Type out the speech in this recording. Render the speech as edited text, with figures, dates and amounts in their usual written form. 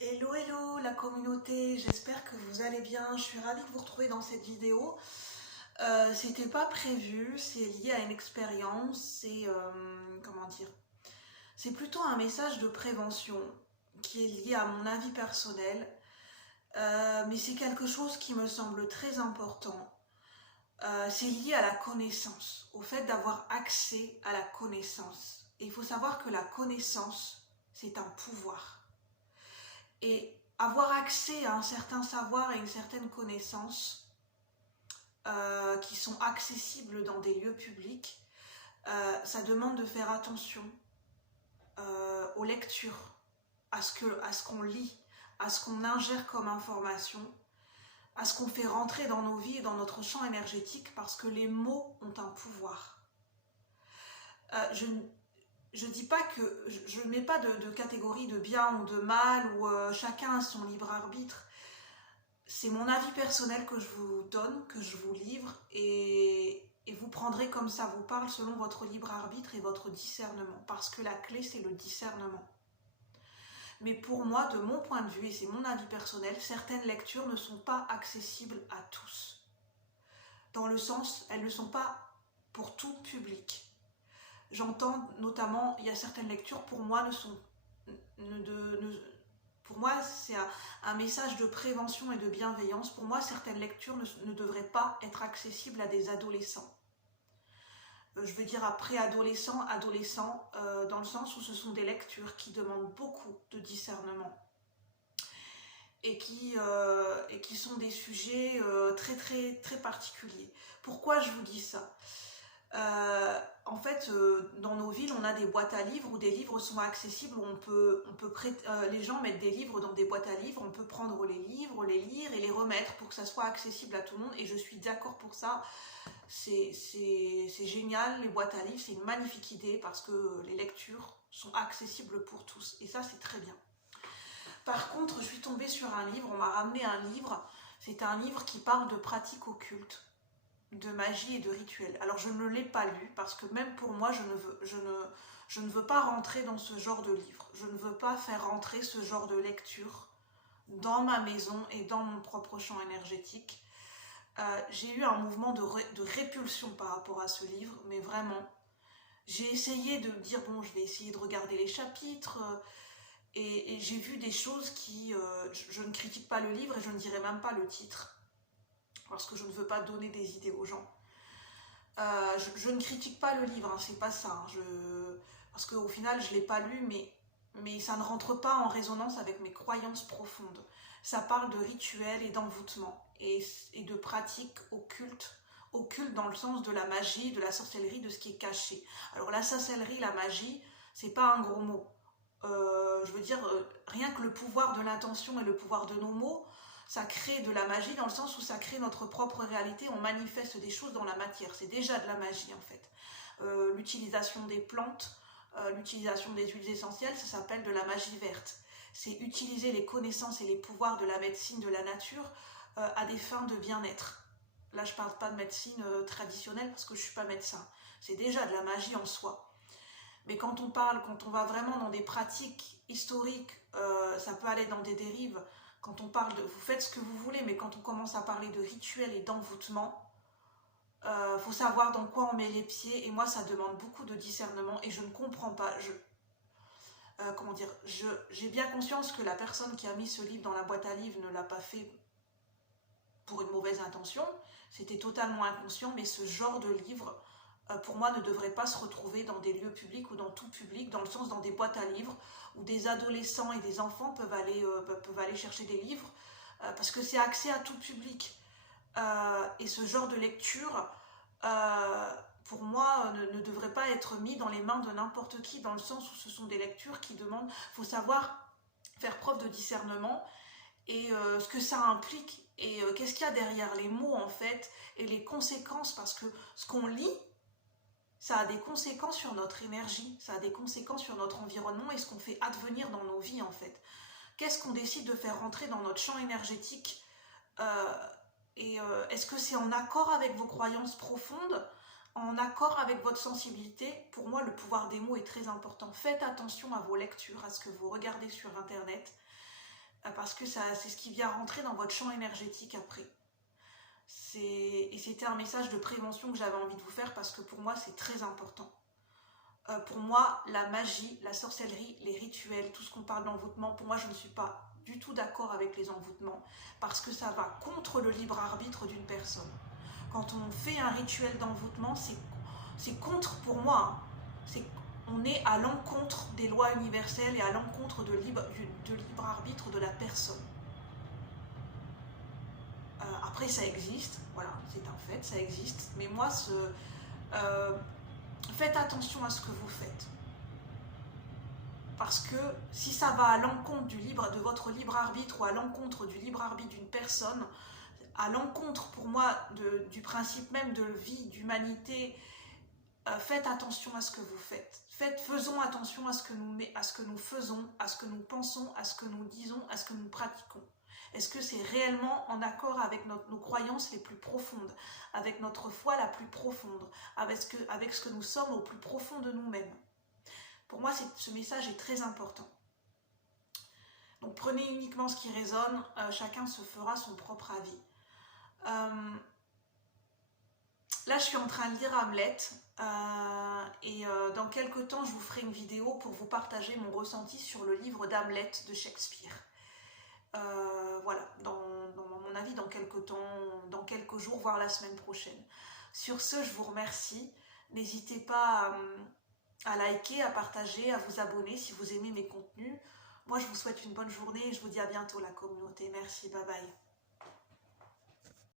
Hello hello la communauté, j'espère que vous allez bien, je suis ravie de vous retrouver dans cette vidéo. C'était pas prévu, c'est lié à une expérience, comment dire, c'est plutôt un message de prévention qui est lié à mon avis personnel, mais c'est quelque chose qui me semble très important. C'est lié à la connaissance, au fait d'avoir accès à la connaissance. Et il faut savoir que la connaissance, c'est un pouvoir. Et avoir accès à un certain savoir et une certaine connaissance qui sont accessibles dans des lieux publics, ça demande de faire attention aux lectures, à ce qu'on lit, à ce qu'on ingère comme information, à ce qu'on fait rentrer dans nos vies et dans notre champ énergétique, parce que les mots ont un pouvoir. Je ne dis pas que je n'ai pas de catégorie de bien ou de mal, où chacun a son libre arbitre. C'est mon avis personnel que je vous donne, que je vous livre, et vous prendrez comme ça vous parle selon votre libre arbitre et votre discernement, parce que la clé c'est le discernement. Mais pour moi, de mon point de vue, et c'est mon avis personnel, certaines lectures ne sont pas accessibles à tous. Dans le sens, elles ne sont pas pour tout public. J'entends notamment, il y a certaines lectures pour moi pour moi, c'est un message de prévention et de bienveillance. Pour moi, certaines lectures ne devraient pas être accessibles à des adolescents. Je veux dire à préadolescents, adolescents, dans le sens où ce sont des lectures qui demandent beaucoup de discernement et qui sont des sujets très, très, très particuliers. Pourquoi je vous dis ça ? En fait, dans nos villes, on a des boîtes à livres où des livres sont accessibles, où les gens mettent des livres dans des boîtes à livres, on peut prendre les livres, les lire et les remettre pour que ça soit accessible à tout le monde, et je suis d'accord pour ça. C'est génial, les boîtes à livres, c'est une magnifique idée parce que les lectures sont accessibles pour tous, et ça c'est très bien. Par contre, je suis tombée sur un livre, on m'a ramené un livre, c'est un livre qui parle de pratiques occultes, de magie et de rituel. Alors je ne l'ai pas lu parce que même pour moi je ne veux pas rentrer dans ce genre de livre. Je ne veux pas faire rentrer ce genre de lecture dans ma maison et dans mon propre champ énergétique. J'ai eu un mouvement de répulsion par rapport à ce livre, mais vraiment. J'ai essayé de me dire, bon, je vais essayer de regarder les chapitres, et j'ai vu des choses qui... je ne critique pas le livre et je ne dirai même pas le titre, parce que je ne veux pas donner des idées aux gens. Je ne critique pas le livre, hein, c'est pas ça. Hein, parce qu'au final, je ne l'ai pas lu, mais ça ne rentre pas en résonance avec mes croyances profondes. Ça parle de rituels et d'envoûtement et de pratiques occultes dans le sens de la magie, de la sorcellerie, de ce qui est caché. Alors la sorcellerie, la magie, c'est pas un gros mot. Je veux dire, rien que le pouvoir de l'intention et le pouvoir de nos mots, ça crée de la magie dans le sens où ça crée notre propre réalité, on manifeste des choses dans la matière, c'est déjà de la magie en fait. L'utilisation des plantes, l'utilisation des huiles essentielles, ça s'appelle de la magie verte. C'est utiliser les connaissances et les pouvoirs de la médecine de la nature à des fins de bien-être. Là, je ne parle pas de médecine traditionnelle parce que je ne suis pas médecin. C'est déjà de la magie en soi. Mais quand on va vraiment dans des pratiques historiques, ça peut aller dans des dérives. Quand on parle de, vous faites ce que vous voulez, mais quand on commence à parler de rituels et d'envoûtement, faut savoir dans quoi on met les pieds. Et moi, ça demande beaucoup de discernement et je ne comprends pas. Comment dire, j'ai bien conscience que la personne qui a mis ce livre dans la boîte à livres ne l'a pas fait pour une mauvaise intention. C'était totalement inconscient, mais ce genre de livre, pour moi, ne devrait pas se retrouver dans des lieux publics ou dans tout public, dans le sens dans des boîtes à livres, où des adolescents et des enfants peuvent aller chercher des livres, parce que c'est accès à tout public. Et ce genre de lecture, pour moi, ne devrait pas être mis dans les mains de n'importe qui, dans le sens où ce sont des lectures qui demandent, il faut savoir faire preuve de discernement, et ce que ça implique, et qu'est-ce qu'il y a derrière les mots en fait, et les conséquences, parce que ce qu'on lit, ça a des conséquences sur notre énergie, ça a des conséquences sur notre environnement et ce qu'on fait advenir dans nos vies en fait. Qu'est-ce qu'on décide de faire rentrer dans notre champ énergétique, est-ce que c'est en accord avec vos croyances profondes, en accord avec votre sensibilité? Pour moi, le pouvoir des mots est très important. Faites attention à vos lectures, à ce que vous regardez sur Internet. parce que c'est ce qui vient rentrer dans votre champ énergétique après. Et c'était un message de prévention que j'avais envie de vous faire parce que pour moi c'est très important. Pour moi, la magie, la sorcellerie, les rituels, tout ce qu'on parle d'envoûtement, pour moi je ne suis pas du tout d'accord avec les envoûtements parce que ça va contre le libre arbitre d'une personne. Quand on fait un rituel d'envoûtement, c'est contre, pour moi, hein, on est à l'encontre des lois universelles et à l'encontre de libre arbitre de la personne. Après, ça existe, voilà, c'est un fait, ça existe, mais moi, faites attention à ce que vous faites. Parce que si ça va à l'encontre de votre libre arbitre ou à l'encontre du libre arbitre d'une personne, à l'encontre pour moi du principe même de vie, d'humanité, faites attention à ce que vous faites. Faisons attention à ce que nous faisons, à ce que nous pensons, à ce que nous disons, à ce que nous pratiquons. Est-ce que c'est réellement en accord avec nos croyances les plus profondes, avec notre foi la plus profonde, avec ce que nous sommes au plus profond de nous-mêmes? Pour moi, ce message est très important. Donc prenez uniquement ce qui résonne, chacun se fera son propre avis. Là, je suis en train de lire Hamlet et dans quelques temps, je vous ferai une vidéo pour vous partager mon ressenti sur le livre d'Hamlet de Shakespeare. Voilà, dans mon avis, dans quelques temps, dans quelques jours, voire la semaine prochaine. Sur ce, je vous remercie. N'hésitez pas à liker, à partager, à vous abonner si vous aimez mes contenus. Moi, je vous souhaite une bonne journée et je vous dis à bientôt la communauté. Merci, bye bye.